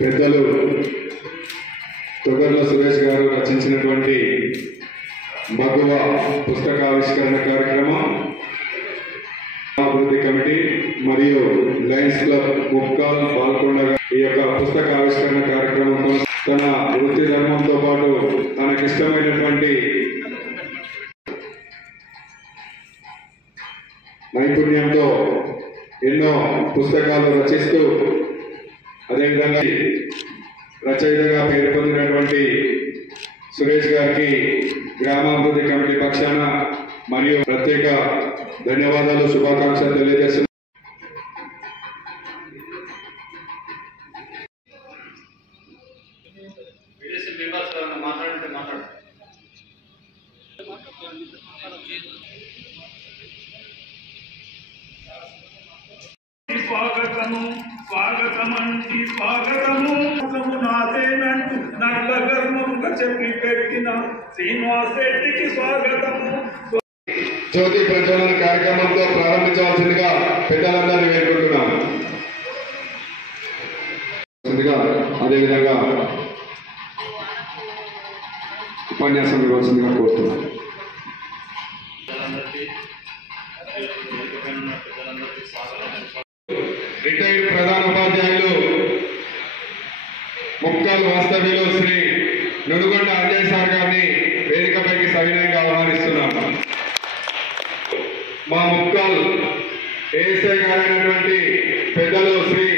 పెద్దలు తొగర్ల సురేష్ గారు రచించినటువంటి మగువ పుస్తకావిష్కరణ కార్యక్రమం అభివృద్ధి కమిటీ మరియు లయన్స్ క్లబ్ ముక్కాల్ పాల్గొండ ఈ యొక్క పుస్తక ఆవిష్కరణ కార్యక్రమంతో తన వృత్తి ధర్మంతో పాటు తనకిష్టమైనటువంటి నైపుణ్యంతో ఎన్నో పుస్తకాలు రచిస్తూ అదేవిధంగా రచయితగా పేరు పొందినటువంటి సురేష్ గారికి గ్రామాభివృద్ధి కమిటీ పక్షాన మరియు ప్రత్యేక ధన్యవాదాలు శుభాకాంక్షలు తెలియజేస్తున్నాను. స్వాగతము స్వాగతమంటి స్వాగతము నాదేనంటూ నల్ల గర్వంగా చెప్పి పెట్టిన శ్రీనివాస్ రెడ్డికి స్వాగతము. జ్యోతి ప్రజ్వలన కార్యక్రమంతో ప్రారంభించవలసిందిగా పెద్దలందరినీ వేడుకుంటున్నాం. అదేవిధంగా ఉపన్యాసం ఇవ్వాల్సిందిగా కోరుతున్నాం. రిటైర్డ్ ప్రధాన ఉపాధ్యాయులు ముక్కాల్ వాస్తవ్యులు శ్రీ నునుగొండ అంజయ్ సార్ గారిని వేదికపైకి సవినయంగా ఆహ్వానిస్తున్నాం. మా ముక్కాల్ ఏఎస్ఐ గారైనటువంటి పెద్దలు శ్రీ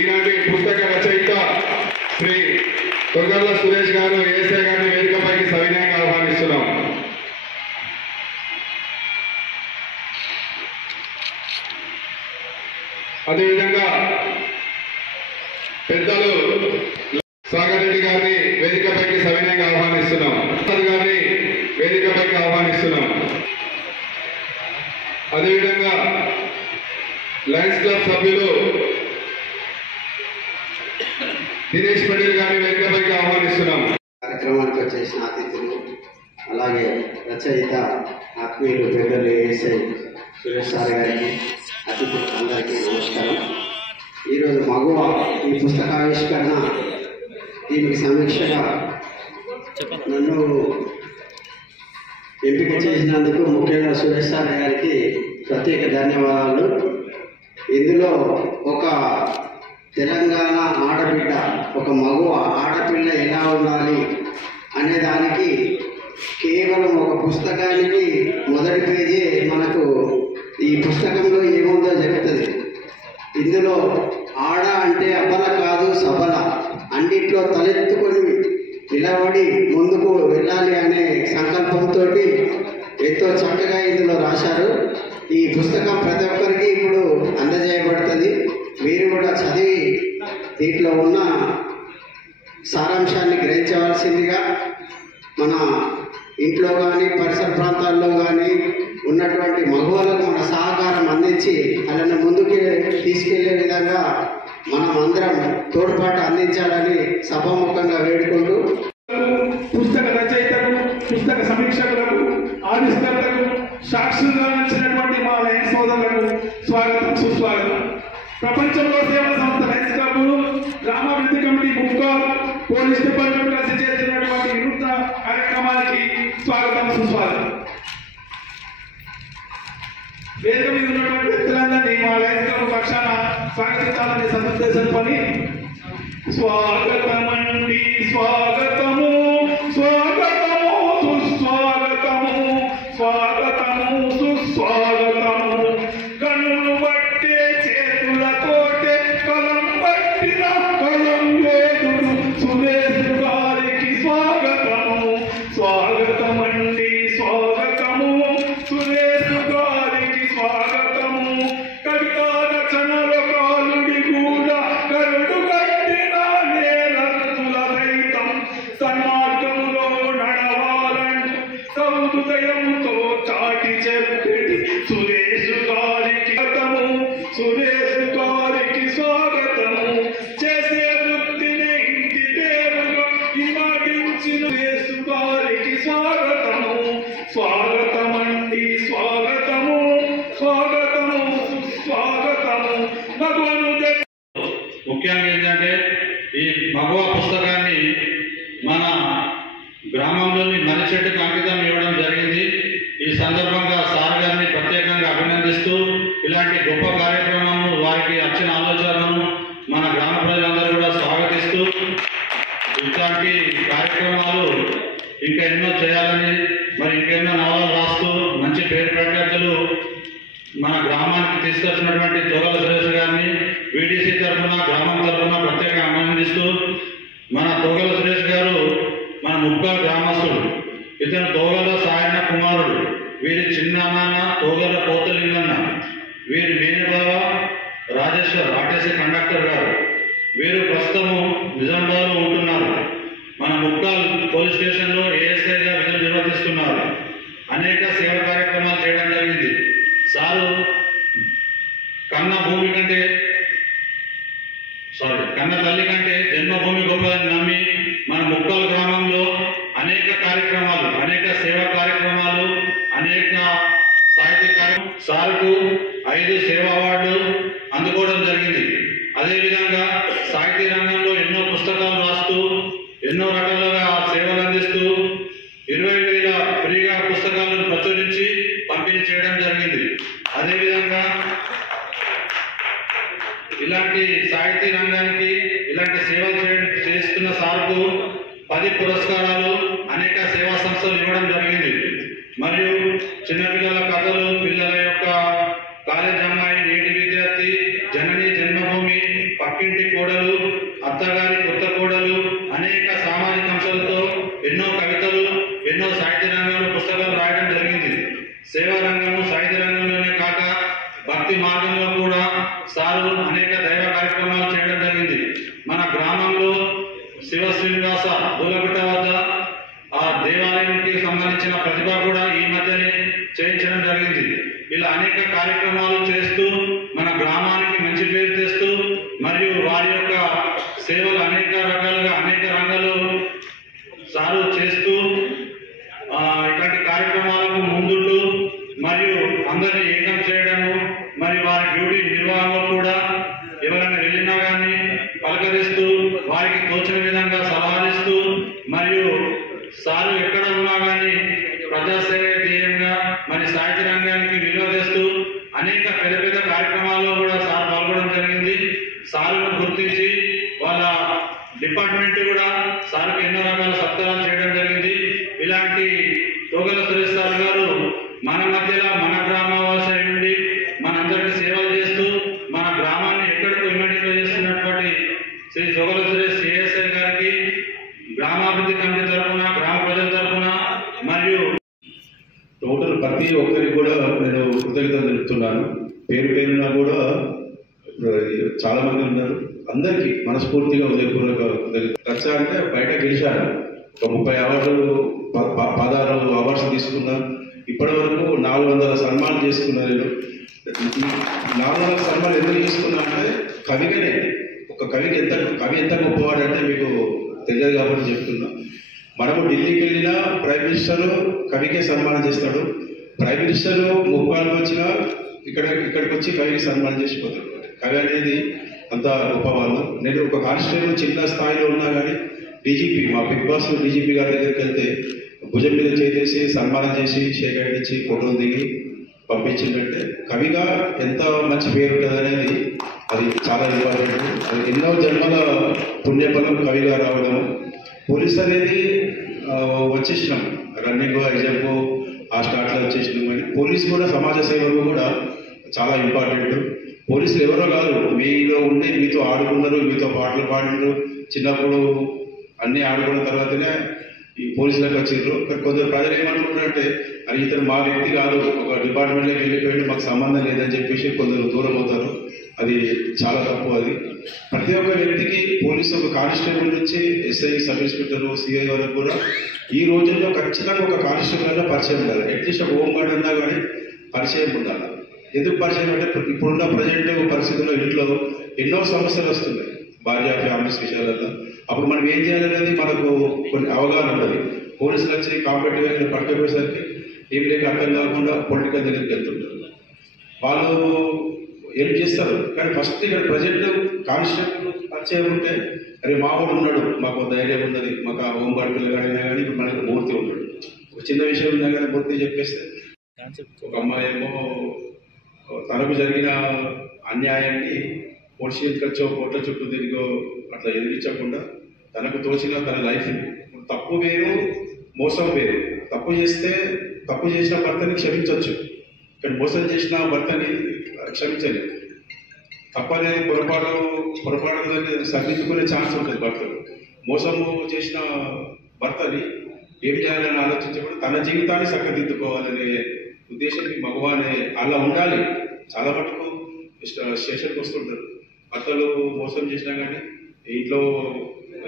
ఈనాటి పుస్తక రచయిత శ్రీ తొగర్ల సురేష్ గారు ఏఎస్ఐ గారిని వేదికపైకి సవినయంగా ఆహ్వానిస్తున్నాం. అదేవిధంగా పెద్దలు సాగరెడ్డి గారిని వేదికపైకి సవినయంగా ఆహ్వానిస్తున్నాం. గారిని వేదికపైకి ఆహ్వానిస్తున్నాం. అదేవిధంగా లయన్స్ క్లబ్ సభ్యులు దినేష్ పటేల్ గారిని వేదికపైకి ఆహ్వానిస్తున్నాం. కార్యక్రమానికి వచ్చేసిన అతిథులు అలాగే రచయిత ఆత్మీయులు పెద్దలు ఏఎస్ఐ సురేష్ సార్ గారికి అతిథులు అందరికీ నమస్కారం. ఈరోజు మగువ ఈ పుస్తకావిష్కరణ దీనికి సమీక్షగా నన్ను ఎంపిక చేసినందుకు ముఖ్యంగా సురేష్ సార్ గారికి ప్రత్యేక ధన్యవాదాలు. ఇందులో ఒక తెలంగాణ ఆడబిడ్డ, ఒక మగువ ఆడపిల్ల ఎలా ఉండాలి అనే దానికి కేవలం ఒక పుస్తకానికి మొదటి పేజీ మనకు ఈ పుస్తకంలో ఏముందో చెప్తుంది. ఇందులో ఆడ అంటే అబల కాదు సబల, అన్నిట్లో తలెత్తుకొని నిలబడి ముందుకు వెళ్ళాలి అనే సంకల్పంతో ఎంతో చక్కగా ఇందులో రాశారు. ఈ పుస్తకం ప్రతి ఒక్కరికి ఇప్పుడు అందజేయబడుతుంది. మీరు కూడా చదివి దీంట్లో ఉన్న సారాంశాన్ని గ్రహించవలసిందిగా మన ఇంట్లో కానీ పరిసర ప్రాంతాల్లో కానీ ఉన్నటువంటి మగువలకు మన సహకారం అందించి అలానే ముందుకు తీసుకెళ్లే విధంగా మనం అందరం తోడ్పాటు అందించాలని సభాముఖంగా వేడుకుంటూ పుస్తక రచయితకు, పుస్తక సమీక్షకులకు, ఆవిష్కర్తలకు, సాక్షులుగా వచ్చినటువంటి మా లయన్స్ సోదరులకు స్వాగతం, సుస్వాగతం. ప్రపంచంలో సేవా సంస్థ లయన్స్ క్లబ్, గ్రామాభివృద్ధి కమిటీ ముక్కాల్, పోలీస్ డిపార్ట్మెంట్ కలిసి చేసినటువంటి వినూత్న కార్యక్రమానికి స్వాగతం, సుస్వాగతం. వేదిక మీద ఉన్నటువంటి వ్యక్తులందరినీ మా లయన్స్ క్లబ్ పక్షాన స్వాగతించాలనే సదుద్దేశంతో స్వాగతమండి స్వాగతము స్వాగతము సుస్వాగతము స్వాగతము సుస్వాగతము. కన్నులు బట్టే చేతులతోటే కలం పట్టిన కలం వేదుడు సురేష్ గారికి స్వాగతము స్వాగతమండి స్వాగతము సురేష్ గారికి స్వాగతము. కవితా రచనలో కాలుడి కూడా కరుడు కట్టిన నేరస్తుల సైతం సన్మార్గంలో నడవాలంటూ సౌహృదయంతో సురేష్ గారికి స్వాగతము, సురేష్ గారికి స్వాగతము, చేసే వృత్తిని ఇంటి పేరుగా ఇమాడించిన సురేష్ గారికి స్వాగతము, స్వాగతమండి స్వాగతము, స్వాగతము సుస్వాగతము. ముఖ్యంగా ఏంటంటే ఈ మగవ పుస్తకాన్ని మన గ్రామంలోని మర్రిచెట్టుకు అంకితం ఇవ్వడం జరిగింది. ఈ సందర్భంగా సార్ గారిని ప్రత్యేకంగా అభినందిస్తూ ఇలాంటి గొప్ప కార్యక్రమము వారికి వచ్చిన ఆలోచనను మన గ్రామ ప్రజలందరూ కూడా స్వాగతిస్తూ ఇట్లాంటి కార్యక్రమాలు ఇంకా ఎన్నో చేయాలని మరి ఇంకెన్నో నవలలు రాస్తూ మంచి పేరు ప్రఖ్యాతులు మన గ్రామానికి తీసుకొచ్చినటువంటి తోగల సురేష్ గారిని వీడీసీ తరఫున గ్రామం తరఫున ప్రత్యేకంగా అభినందిస్తూ మన తోగల సురేష్ గారు మన ముప్పాల్ గ్రామస్తుడు. ఇతను తోగల సాయన కుమారుడు. వీరి చిన్నాన్న తోగల పోతలింగన్న, వీరి మేనబావ రాజేశ్వర్ ఆర్టీసీ కండక్టర్ గారు. వీరు ప్రస్తుతము నిజామాబాద్లో ఉంటున్నారు. మన ముప్పాల్ పోలీస్ స్టేషన్లో ఏఎస్ఐగా విధులు నిర్వర్తిస్తున్నారు. అనేక సేవా కార్యక్రమాలు చేయడం జరిగింది. సారు కన్న తల్లి కంటే జన్మభూమి గొప్పదని నమ్మి మన ముప్పాల్ గ్రామంలో అనేక కార్యక్రమాలు, అనేక సేవా కార్యక్రమాలు, అనేక సాహిత్య కార్యక్రమం సార్కు 5 సేవా అవార్డులు అందుకోవడం జరిగింది. అదేవిధంగా సాహిత్య రంగంలో ఎన్నో పుస్తకాలు రాస్తూ ఎన్నో రకాలుగా సేవలు అందిస్తూ 20,000 ఫ్రీగా పుస్తకాలను ప్రచురించి పంపిణీ చేయడం జరిగింది. అదేవిధంగా ఇలాంటి సాహిత్య రంగానికి ఇలాంటి సేవలు చేస్తున్న సార్కు 10 పురస్కారాలు అనేక సేవా సంస్థలు ఇవ్వడం జరిగింది. మరియు చిన్నపిల్లల కథలు, పిల్లల యొక్క కాలేజ్ అమ్మాయి, నేటి విద్యార్థి, జనని జన్మభూమి, పక్కింటి కోడలు, అత్తగారి కొత్త కోడలు, అనేక సామాజిక అంశాలతో ఎన్నో కవితలు, ఎన్నో సాహిత్య రంగంలో పుస్తకాలు రాయడం జరిగింది. సేవా రంగము సాహిత్య రంగంలోనే కాక భక్తి మార్గంలో కూడా సారు అనేక దైవ కార్యక్రమాలు చేయడం జరిగింది. మన గ్రామంలో శివ శ్రీనివాస దూలగుట్ట వద్ద ఆ దేవాలయానికి సంబంధించిన ప్రతిభ కూడా ఈ మధ్యనే చేయించడం జరిగింది. ఇలా అనేక కార్యక్రమాలు చేస్తూ మన గ్రామానికి మంచి పేరు తెస్తూ మరియు వారి యొక్క సేవలు అనేక రకాలుగా అనేక రంగాల్లో సారు చేస్తూ ఇట్లాంటి కార్యక్రమాలకు ముందుంటూ మరియు అందరినీ ఏకం చేయడము, మరి వారి డ్యూటీ నిర్వహణలో కూడా ఎవరైనా వెళ్ళినా కానీ పలకరిస్తూ వారికి తోచిన విధంగా సలహాలిస్తూ మరియు సారు ఎక్కడ ఉన్నా కానీ ప్రజాసేవ ధ్యేయంగా మరి సాహిత్య రంగానికి విలువ తెస్తూ అనేక పెద్ద పెద్ద కార్యక్రమాల్లో కూడా సార్ పాల్గొనడం జరిగింది. సారును గుర్తించి వాళ్ళ డిపార్ట్మెంట్ కూడా సార్కు ఎన్నో రకాల సత్కారాలు చేయడం జరిగింది. ఇలాంటి తోగల సురేష్ సార్ గారు మన మధ్యలో మన గ్రామవాసి నుండి మనందరికీ సేవలు చేస్తూ మన గ్రామాన్ని ఎక్కడికో ఇమ్మడిలో చేస్తున్నటువంటి శ్రీ తోగల సురేష్ ఏఎస్ఐ గారికి గ్రామాభివృద్ధి కమిటీ తరఫున, గ్రామ ప్రజల తరఫున మరియు టోటల్ ప్రతి ఒక్కరికి కూడా నేను కృతజ్ఞతలు తెలుపుతున్నాను. పేరు పేరున కూడా చాలా మంది ఉన్నారు. అందరికీ మనస్ఫూర్తిగా ఉదయపూర్వక ఖర్చు అంటే బయట గెలిచాను. ఒక 30 అవార్డులు 16 అవార్డ్స్ తీసుకున్నా. ఇప్పటి వరకు 400 సన్మానం చేసుకున్నాను. నేను 400 సన్మానం ఎందుకు తీసుకున్నా అంటే కవిగానే. ఒక కవి ఎంత గొప్పవాడంటే మీకు తెలియదు కాబట్టి చెప్తున్నా. మనము ఢిల్లీకి వెళ్ళినా ప్రైమ్ మినిస్టర్ కవికే సన్మానం చేస్తాడు. ప్రైమ్ మినిస్టర్ ముప్పాలకు వచ్చినా ఇక్కడికి వచ్చి కవికి సన్మానం చేసిపోతాడు. కవి అనేది అంత గొప్పవాళ్ళు. నేను ఒక కానిస్టేబుల్ చిన్న స్థాయిలో ఉన్నా కానీ డీజీపీ, మా బిగ్ బాస్ డీజీపీ గారి దగ్గరికి వెళ్తే భుజం మీద చేసి సన్మానం చేసి షేక్ హ్యాండ్ ఇచ్చి ఫోటోలు దిగి పంపించిందంటే కవిగా ఎంత మంచి పేరు ఉంటుంది అనేది అది చాలా ఇంపార్టెంట్. అది ఎన్నో జన్మల పుణ్యఫలం కవిగా రావడం. పోలీస్ అనేది వచ్చేసినాం, రన్నింగ్ ఎగ్జాంపు ఆ స్టార్ట్లో వచ్చేసినాం. కానీ పోలీసు కూడా సమాజ సేవలు కూడా చాలా ఇంపార్టెంట్. పోలీసులు ఎవరో కాదు, మీలో ఉండి మీతో ఆడుకున్నారు, మీతో పాటలు పాడినారు. చిన్నప్పుడు అన్నీ ఆడుకున్న తర్వాతనే ఈ పోలీసులకు వచ్చిర్రు. కొందరు ప్రజలు ఏమనుకుంటారంటే అది ఇతను మా వ్యక్తి కాదు, ఒక డిపార్ట్మెంట్లోకి వెళ్ళిపోయింది, మాకు సంబంధం లేదని చెప్పేసి కొందరు దూరం అవుతారు. అది చాలా తప్పు. అది ప్రతి ఒక్క వ్యక్తికి పోలీసు ఒక కానిస్టేబుల్ నుంచి ఎస్ఐ, సబ్ ఇన్స్పెక్టర్, సిఐ వరకు కూడా ఈ రోజుల్లో ఖచ్చితంగా ఒక కానిస్టేబుల్ అన్నా పరిచయం ఉండాలి. అట్లీస్ట్ ఒక హోంగార్డ్ అన్నా కానీ పరిచయం ఉండాలి. ఎందుకు పరిచయం అంటే ఇప్పుడున్న ప్రజెంట్ పరిస్థితుల్లో ఇంట్లో ఎన్నో సమస్యలు వస్తున్నాయి, భార్య ఫ్యామిలీస్ విషయాలలో. అప్పుడు మనం ఏం చేయాలనేది మనకు కొన్ని అవగాహన ఉంటుంది. పోలీసులు వచ్చి కాంపిటేటివ్ పట్టుకపోయేసరికి ఏం లేక అర్థం కాకుండా పొలిటికల్ దగ్గరికి వెళ్తుంటారు. వాళ్ళు ఏం చేస్తారు, కానీ ఫస్ట్ ఇక్కడ ప్రజెంట్ కానిస్టేబుల్ పరిచయం ఉంటే అరే మావాడు ఉన్నాడు, మాకు ధైర్యం ఉన్నది, మాకు ఆ హోంగార్డ్ పిల్లగాడైనా కానీ ఇప్పుడు మనకు మూర్తి ఉన్నాడు, ఒక చిన్న విషయం ఉన్నా కానీ మూర్తి చెప్పేస్తే. ఒక అమ్మాయి ఏమో తనకు జరిగిన అన్యాయాన్ని పోలీస్ స్టేషన్కి వచ్చో కోట్ల చుట్టూ తిరిగో అట్లా ఎదిరించకుండా తనకు తోచిన తన లైఫ్, తప్పు వేరు మోసం వేరు. తప్పు చేసిన భర్తని క్షమించవచ్చు, కానీ మోసం చేసిన భర్తని క్షమించలేదు. తప్పనేది పొరపాటు సరిదిద్దుకునే ఛాన్స్ ఉంటుంది భర్తలు. మోసము చేసిన భర్తని ఏం చేయాలని ఆలోచించకుండా తన జీవితాన్ని చక్కదిద్దుకోవాలనే ఉద్దేశం మగవానే అలా ఉండాలి. చాలా మటుకు స్టేషన్కి వస్తుంటారు, భర్తలు మోసం చేసినా కానీ ఇంట్లో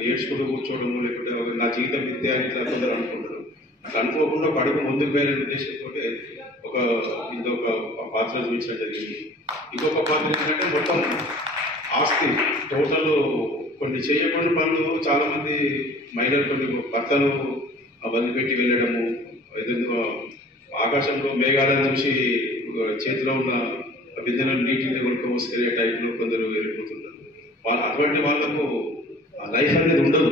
ఏడ్చుకుంటూ కూర్చోవడము, లేకుంటే నా జీవితం విద్య అని ఇట్లా కొందరు అనుకుంటారు. అట్లా అనుకోకుండా ఒక అడుగు ముందుకు పోయే ఉద్దేశంతో ఇంకొక పాత్ర చూపించడం జరిగింది. ఇంకొక పాత్ర ఏంటంటే మొత్తం ఆస్తి టోటల్ కొన్ని చేయకూడని పనులు చాలామంది మహిళలు కొన్ని భర్తలు వదిలిపెట్టి వెళ్ళడము, ఏదైనా ఆకాశంలో మేఘాలను చూసి చేతిలో ఉన్న బిందెలను నీటిని కొనుక్కోసుకెళ్ళే టైంలో కొందరు వెళ్ళిపోతుంటారు. అటువంటి వాళ్ళకు లైఫ్ అనేది ఉండదు.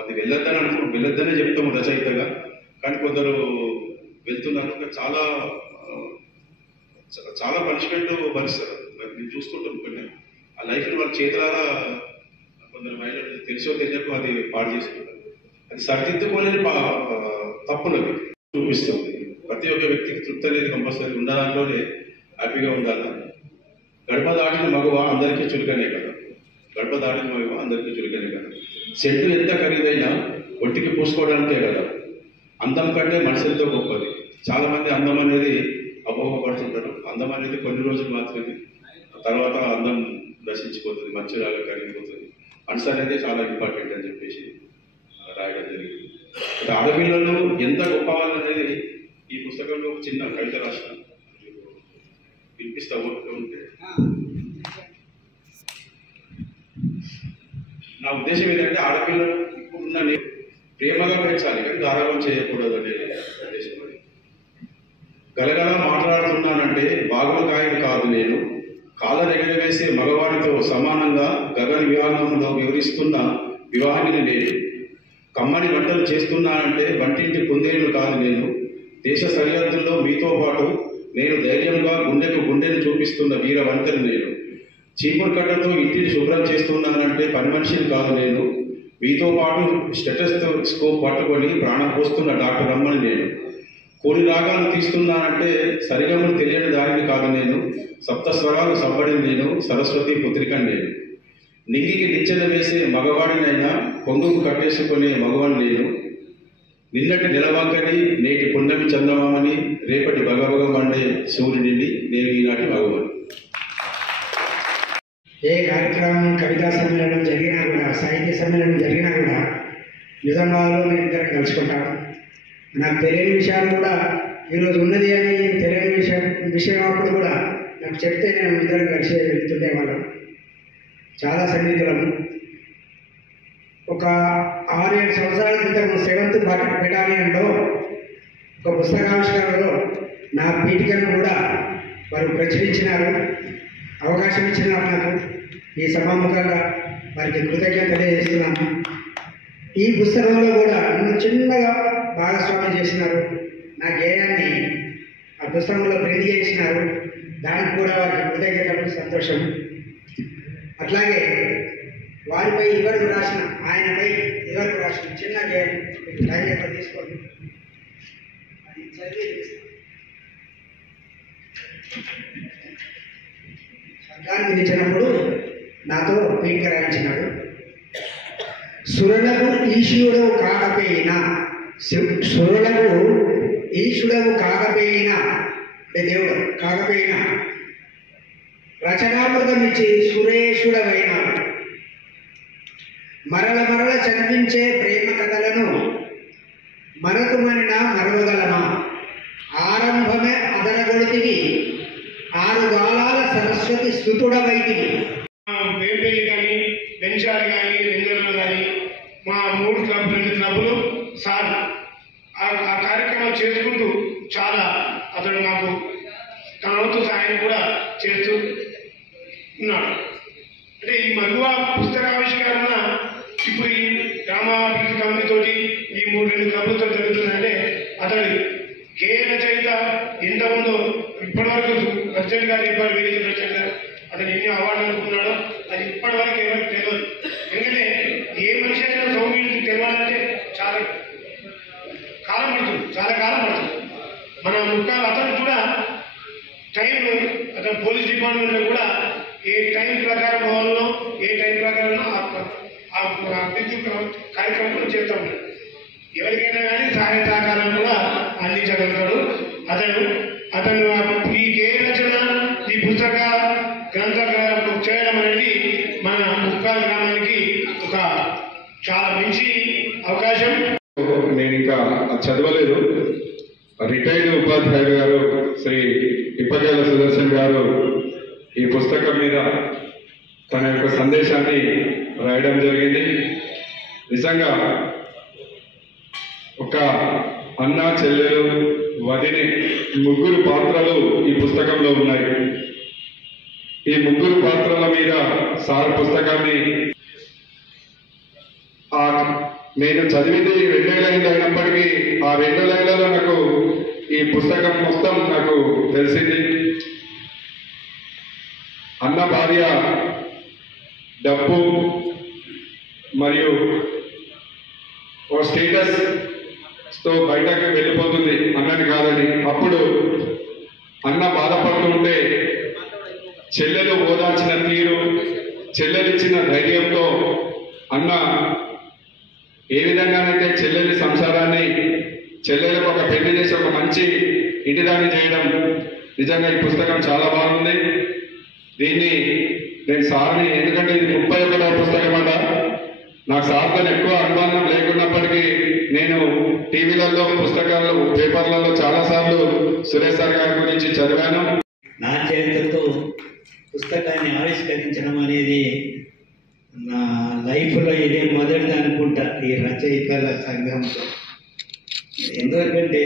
అది వెళ్ళొద్దనే చెప్తాము రచయితగా, కానీ కొందరు వెళ్తున్నారు. చాలా చాలా పనిష్మెంట్ భరిస్తారు. మేము చూస్తుంటాం కొన్ని ఆ లైఫ్ని వాళ్ళ చేతులారా కొందరు మహిళలు తెలిసో తెలియక అది పాడు చేసుకుంటారు. అది సరిదిద్దుకోలేని తప్పునవి చూపిస్తుంది. ప్రతి ఒక్క వ్యక్తికి తృప్తి అనేది కంపల్సరీ ఉన్న దాంట్లోనే హ్యాపీగా ఉండాలి. గడప దాటిన మగవ అందరికీ చురుకనే కదా, గడప దాటిన మగవ అందరికీ చురుకనే కదా. సెంటు ఎంత ఖరీదైనా ఒంటికి పూసుకోవడానికే కదా. అందం కంటే మనసులతో గొప్పది. చాలామంది అందం అనేది అపోహపడుతుంటారు. అందం అనేది కొన్ని రోజులు మాత్రమే, తర్వాత అందం నశించిపోతుంది, మంచిలాగా కరిగిపోతుంది. మనసు అనేది చాలా ఇంపార్టెంట్ అని చెప్పేసి రాయడం జరిగింది. ఆడపిల్లలు ఎంత గొప్ప వాళ్ళు అనేది ఈ పుస్తకంలో ఒక చిన్న కవిత రాసిన వినిపిస్తా ఉంటే, నా ఉద్దేశం ఏంటంటే ఆడపిల్లలు ఇప్పుడున్న ప్రేమగా పెంచాలి, కానీ గారాబం చేయకూడదు అనే ఉద్దేశం. గలగల మాట్లాడుతున్నానంటే బాగులకాయని కాదు నేను, కాళ్ళ ఎగరవేసే మగవాడితో సమానంగా గగన వివాహంలో వివరిస్తున్న వివాహాన్ని నేను. కమ్మని వంటలు చేస్తున్నానంటే వంటింటి కుందేలు కాదు నేను, దేశ సరిహద్దుల్లో మీతో పాటు నేను ధైర్యంగా గుండెకు గుండెను చూపిస్తున్న వీర వంటలు నేను. చీపురు కట్టతో ఇంటిని శుభ్రం చేస్తున్నానంటే పని మనిషిని కాదు నేను, మీతో పాటు స్టెటోస్కోప్ పట్టుకొని ప్రాణం పోస్తున్న డాక్టర్ అమ్మని నేను. కోడి రాగాలు తీస్తున్నానంటే సరిగమలు తెలియని దారిని కాదు నేను, సప్త స్వరాలు సబ్బడిని నేను, సరస్వతి పుత్రికని నేను. నింగికి నిచ్చెన వేసే మగవాడినైనా కొంగుకు కట్టేసుకునే మగవాడిని నేను. నిన్నటి నిలవంకని నేటి పున్నమి చందమామని, రేపటి భగభగ మండే సూర్యుడిని నేను ఈనాటి మగవాడిని. ఏ కార్యక్రమం కవితా సమ్మేళనం జరిగినా కూడా, సాహిత్య సమ్మేళనం జరిగినా కూడా నిజామాబాద్లో మేము ఇద్దరం కలుసుకుంటాం. నాకు తెలియని విషయాలు కూడా ఈరోజు ఉన్నది అని తెలియని విషయం అప్పుడు కూడా నాకు చెప్తే నేను ఇద్దరం కలిసి వెళ్తుండేవాళ్ళం. చాలా సన్నిహితులం. ఒక 6-7 సంవత్సరాల క్రితం 7th బెటాలియన్లో ఒక పుస్తకావిష్కరణలో నా పీఠికను కూడా వారు ప్రచురించినారు. అవకాశం ఇచ్చినారు నాకు. ఈ సభాముఖంగా వారికి కృతజ్ఞత తెలియజేస్తున్నాను. ఈ పుస్తకంలో కూడా నన్ను చిన్నగా భాగస్వామ్యం చేసినారు. నా గేయాన్ని ఆ పుస్తకంలో ప్రింట్ చేసినారు. దానికి కూడా వారికి కృతజ్ఞతలు, సంతోషం. అట్లాగే వారిపై ఇవరకు రాసిన, ఆయనపై ఇవరకు రాసిన చిన్న గేయం టైం ఎక్కడ తీసుకోండి, అది చదివి సర్కారు ఇచ్చినప్పుడు నాతో పీఠిక రాయించినాడు. సురులకు ఈశ్వరుడు కాకపోయినా, సురులకు ఈశ్వరుడు కాకపోయినా, అంటే దేవుడు కాకపోయినా, రచనామృతం ఇచ్చి సురేషుడవైన మరల మరల చనిపించే ప్రేమ కథలను మరతుమనిన మరవగలమా, ఆరంభమే అదనగొడితివి కార్యక్రమాలు చేసుకుంటూ చాలా అతడు నాకు తన వంతు సాయం కూడా చేస్తూ ఉన్నాడు. అంటే ఈ మగువ పుస్తకావిష్కరణ ఇప్పుడు ఈ గ్రామాభివృద్ధి కమిటీతోటి ఈ 3-2 క్లబ్లతో జరుగుతుందంటే అతడు ఏ రచయిత ఎంత ఉందో ఇప్పటివరకు ప్రెసిడెంట్ గారు చెప్పారు, వీడియో ప్రెసిడెంట్ గారు అతను ఎన్ని అవార్డులు అనుకున్నాడో అది ఇప్పటివరకు ఎవరికి తెలియదు. ఎందుకంటే ఏ మనిషి అయినా సౌమ్యుడికి తెలియాలంటే చాలా కాలం పడుతుంది. మన ముఖ్యాలు అతను కూడా టైం అతను పోలీస్ డిపార్ట్మెంట్లో కూడా ఏ టైం ప్రకారం పోవాలనో ఏ టైం ప్రకారం ఆ విద్యుత్ కార్యక్రమం చేస్తూ ఉంటాడు. ఎవరికైనా కానీ సహాయ సహకారం కూడా అందించగలుగుతాడు. అతను ఈ గేయ రచన ఈ పుస్తక గ్రంథ చేయడం అనేది మన ముక్కాల గ్రామానికి ఒక చాలా మంచి అవకాశం. నేను ఇంకా చదవలేదు. రిటైర్డ్ ఉపాధ్యాయులు గారు శ్రీ ఇప్పగేల సుదర్శన్ గారు ఈ పుస్తకం మీద తన యొక్క సందేశాన్ని రాయడం జరిగింది. నిజంగా ఒక అన్న, చెల్లెలు, వదిని 3 పాత్రలు ఈ పుస్తకంలో ఉన్నాయి. ఈ 3 పాత్రల మీద సార్ పుస్తకాన్ని నేను చదివింది 2 లైన్లు అయినప్పటికీ ఆ 2 లైన్లలో నాకు ఈ పుస్తకం మొత్తం నాకు తెలిసింది. అన్న భార్య డబ్బు మరియు ఓ స్టేటస్ తో బయటకు వెళ్ళిపోతుంది అన్నది కాదని. అప్పుడు అన్న బాధపడుతుంటే చెల్లెలు ఓదార్చిన తీరు, చెల్లెలిచ్చిన ధైర్యంతో అన్న ఏ విధంగానైతే చెల్లెలి సంసారాన్ని, చెల్లెలకు ఒక పెళ్లి చేసి ఒక మంచి ఇంటిదాన్ని చేయడం, నిజంగా ఈ పుస్తకం చాలా బాగుంది. దీన్ని నేను సార్ని, ఎందుకంటే ఇది 31వ పుస్తకం అట, నాకు సార్తో ఎక్కువ అనుబంధం లేకున్నప్పటికీ నేను టీవీలలో, పుస్తకాల్లో, పేపర్లలో చాలాసార్లు సురేష్ సార్ గారి గురించి చదివాను. నా చేతులతో పుస్తకాన్ని ఆవిష్కరించడం అనేది నా లైఫ్లో ఇదే మొదటిది అనుకుంటా ఈ రచయితల సంఘంతో. ఎందుకంటే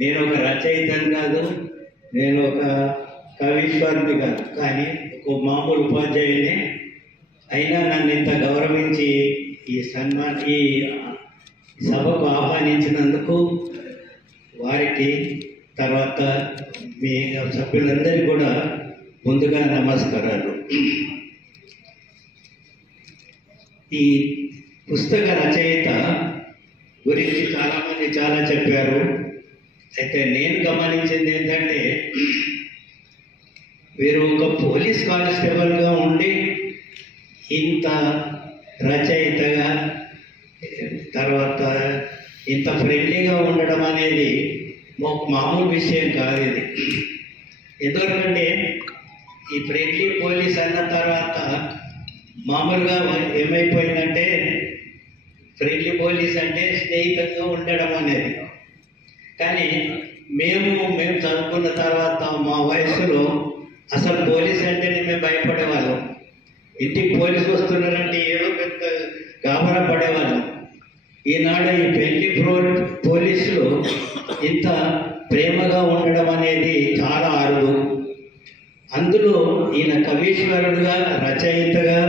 నేను ఒక రచయితని కాదు, నేను ఒక కవీశ్వరుని కాదు, కానీ ఒక మామూలు ఉపాధ్యాయుని. అయినా నన్ను ఇంత గౌరవించి ఈ సభకు ఆహ్వానించినందుకు వారికి, తర్వాత మీ సభ్యులందరికీ కూడా ముందుగా నమస్కారాలు. ఈ పుస్తక రచయిత గురించి చాలామంది చాలా చెప్పారు. అయితే నేను గమనించింది ఏంటంటే, వీరు ఒక పోలీస్ కానిస్టేబుల్గా ఉండి ఇంత రచయితగా, తర్వాత ఇంత ఫ్రెండ్లీగా ఉండడం అనేది మామూలు విషయం కాదు ఇది. ఎందుకంటే ఈ ఫ్రెండ్లీ పోలీస్ అన్న తర్వాత మామూలుగా ఏమైపోయిందంటే, ఫ్రెండ్లీ పోలీస్ అంటే స్నేహితంగా ఉండడం అనేది. కానీ మేము చదువుకున్న తర్వాత మా వయసులో అసలు పోలీస్ అంటేనే మేము భయపడేవాళ్ళం. ఇంటికి పోలీసు వస్తున్నారంటే ఏదో పెద్ద గాబరా పడేవాళ్ళం. ఈనాడు ఈ పెళ్లి పోలీసులు ఇంత ప్రేమగా ఉండడం అనేది చాలా అరుదు. అందులో ఈయన కవీశ్వరుడుగా, రచయితగా,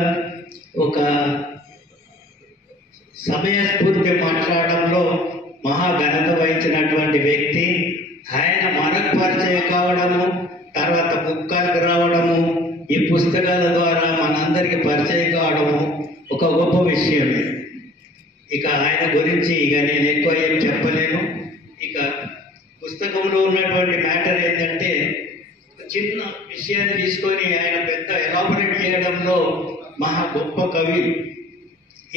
ఒక సమయస్ఫూర్తి మాట్లాడడంలో మహాఘనత వహించినటువంటి వ్యక్తి. ఆయన మనకు పరిచయం కావడము, తర్వాత బుక్కాలకు రావడము, ఈ పుస్తకాల ద్వారా మనందరికీ పరిచయం కావడము ఒక గొప్ప విషయమే. ఇక ఆయన గురించి నేను ఎక్కువ ఏం చెప్పలేను. ఇక పుస్తకంలో ఉన్నటువంటి మ్యాటర్ ఏంటంటే, చిన్న విషయాన్ని తీసుకొని ఆయన పెద్ద ఎలాబొరేట్ చేయడంలో మహా గొప్ప కవి.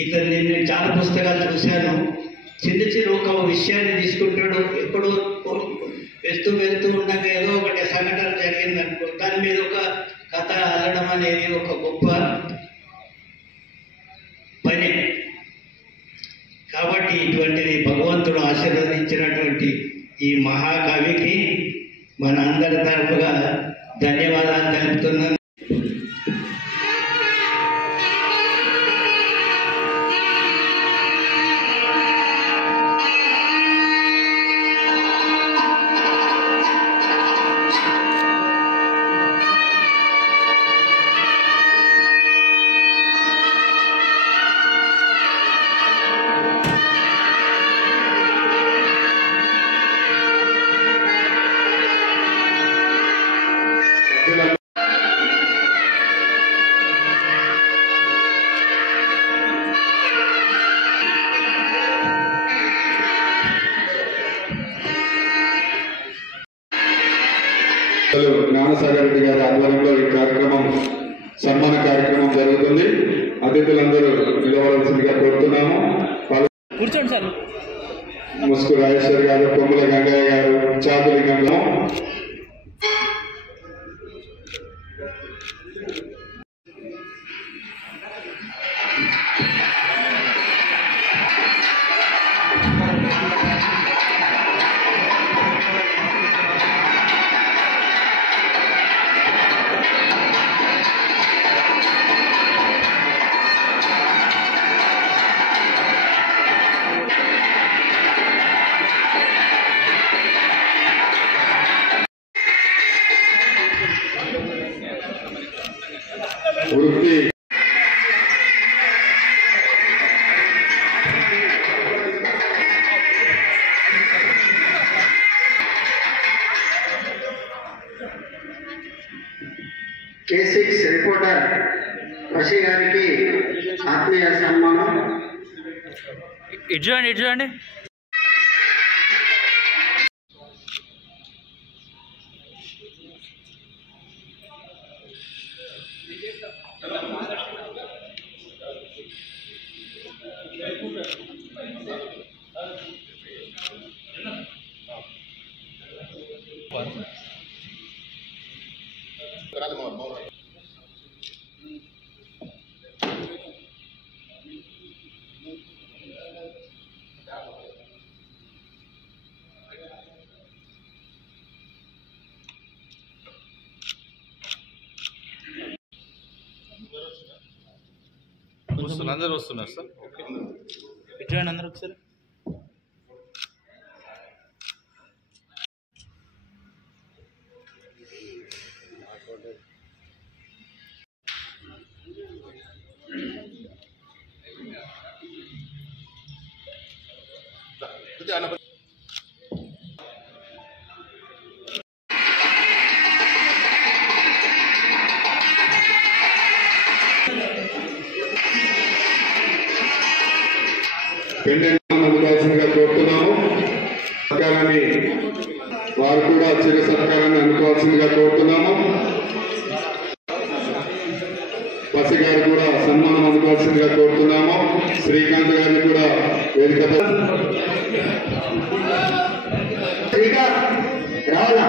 ఇతన్ని నేను చాలా పుస్తకాలు చూశాను. చిన్న ఒక విషయాన్ని తీసుకుంటాడు, ఎక్కడో వెళ్తూ ఉండగా ఏదో ఒకటి సంఘటన జరిగింది అనుకో, దాని మీద ఒక కథ అల్లడం అనేది ఒక గొప్ప పని. కాబట్టి ఇటువంటిది భగవంతుడు ఆశీర్వదించినటువంటి ఈ మహాకవికి మన అందరి తరపుగా ధన్యవాదాలు తెలుపుతున్నాను. జ్ఞానసాగర్ రెడ్డి గారి ఆధ్వర్యంలో ఈ కార్యక్రమం సన్మాన కార్యక్రమం జరుగుతుంది. అతిథులందరూ నిలవలసిందిగా కోరుతున్నాము. కూర్చోండి సార్. ముసుగు రాజేశ్వర్ గారు, కొమ్ముల గంగయ్య గారు, చాతులింగంలో వృత్తి K6 రిపోర్టర్ వశీ గారికి ఆత్మీయ సన్మానం. ఇటు చూడండి. అందరూ వస్తున్నారు సార్. ఇటు చూడండి అందరూ ఒకసారి. అందుకోవాల్సిందిగా కోరుతున్నాము. సత్కారాన్ని వారు కూడా చిరు సత్కారాన్ని అందుకోవాల్సిందిగా కోరుతున్నాము. పసి గారు కూడా సన్మానం అందుకోవాల్సిందిగా కోరుతున్నాము. శ్రీకాంత్ గారిని కూడా వేదికపై శ్రీకాంత్ రావాలా